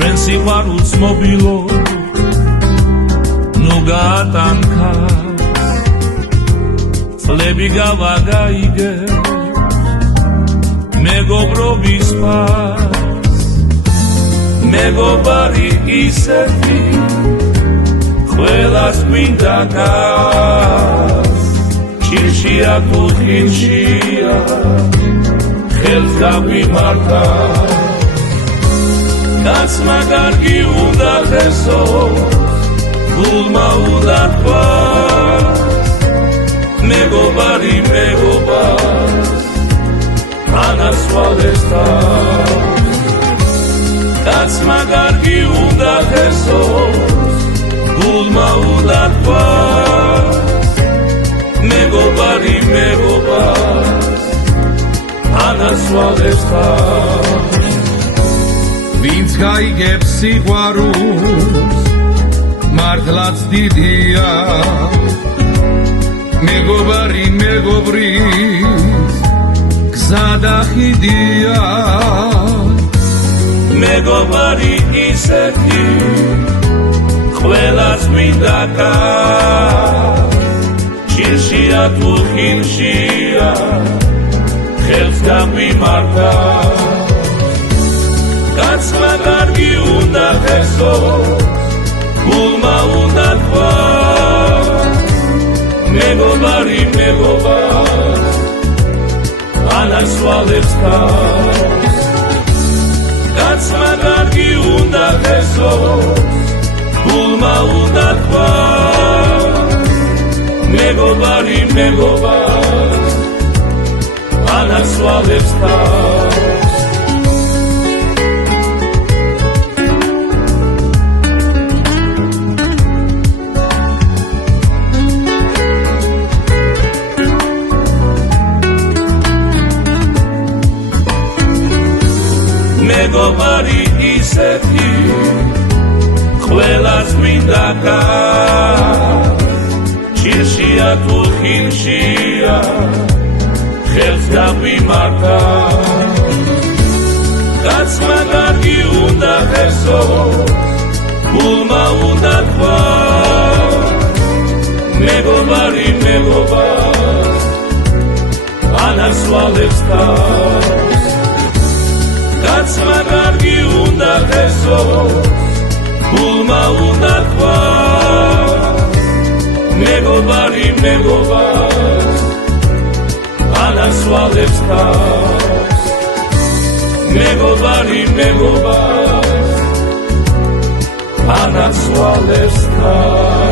ჩვენ სიყვარულს მობილო ნუ გაატანქა წლები გავაგაიგე მეგობრობის ფას მეგობარი ისეთი ყველას გვინდა გას ჭირშია თუ ხილშია ხელს გაგვიმართა გაცმა კარგი უნდა ხესოს გულმა უნდა თქვას მეგობარი მეგობარს ანასვალებს თავს გაცმა კარგი უნდა ხესოს გულმა უნდა თქვას მეგობარი მეგობარს ანასვალებს თავს ვინც გაიგებს სიყვარულს მართლაც დიდია მეგობარი მეგობრის გზა და ხიდია მეგობარი ისეთი ყველას გვინდა გას ჭირშია თუ ხილშია ხელს გაგვიმართა გაცმა კარგი უნდა ხესოს გულმა უნდა თქვას მეგობარი მეგობარს ანასვალებს თავს გაცმა კარგი უნდა ხესოს გულმა უნდა თქვას მეგობარი მეგობარს ანასვალებს თავს მეგობარი ისეთი ყველას გვინდა გას ჭირშია თუ ხილშია ხელს გაგვიმართა გაცმა კარგი უნდა ხესოს გულმა უნდა თქვას მეგობარი მეგობარს ანასვალებს თავს გაცმა კარგი უნდა ხესოს გულმა უნდა თქვას მეგობარი მეგობარს ანასვალებს თავს მეგობარი მეგობარს ანასვალებს თავს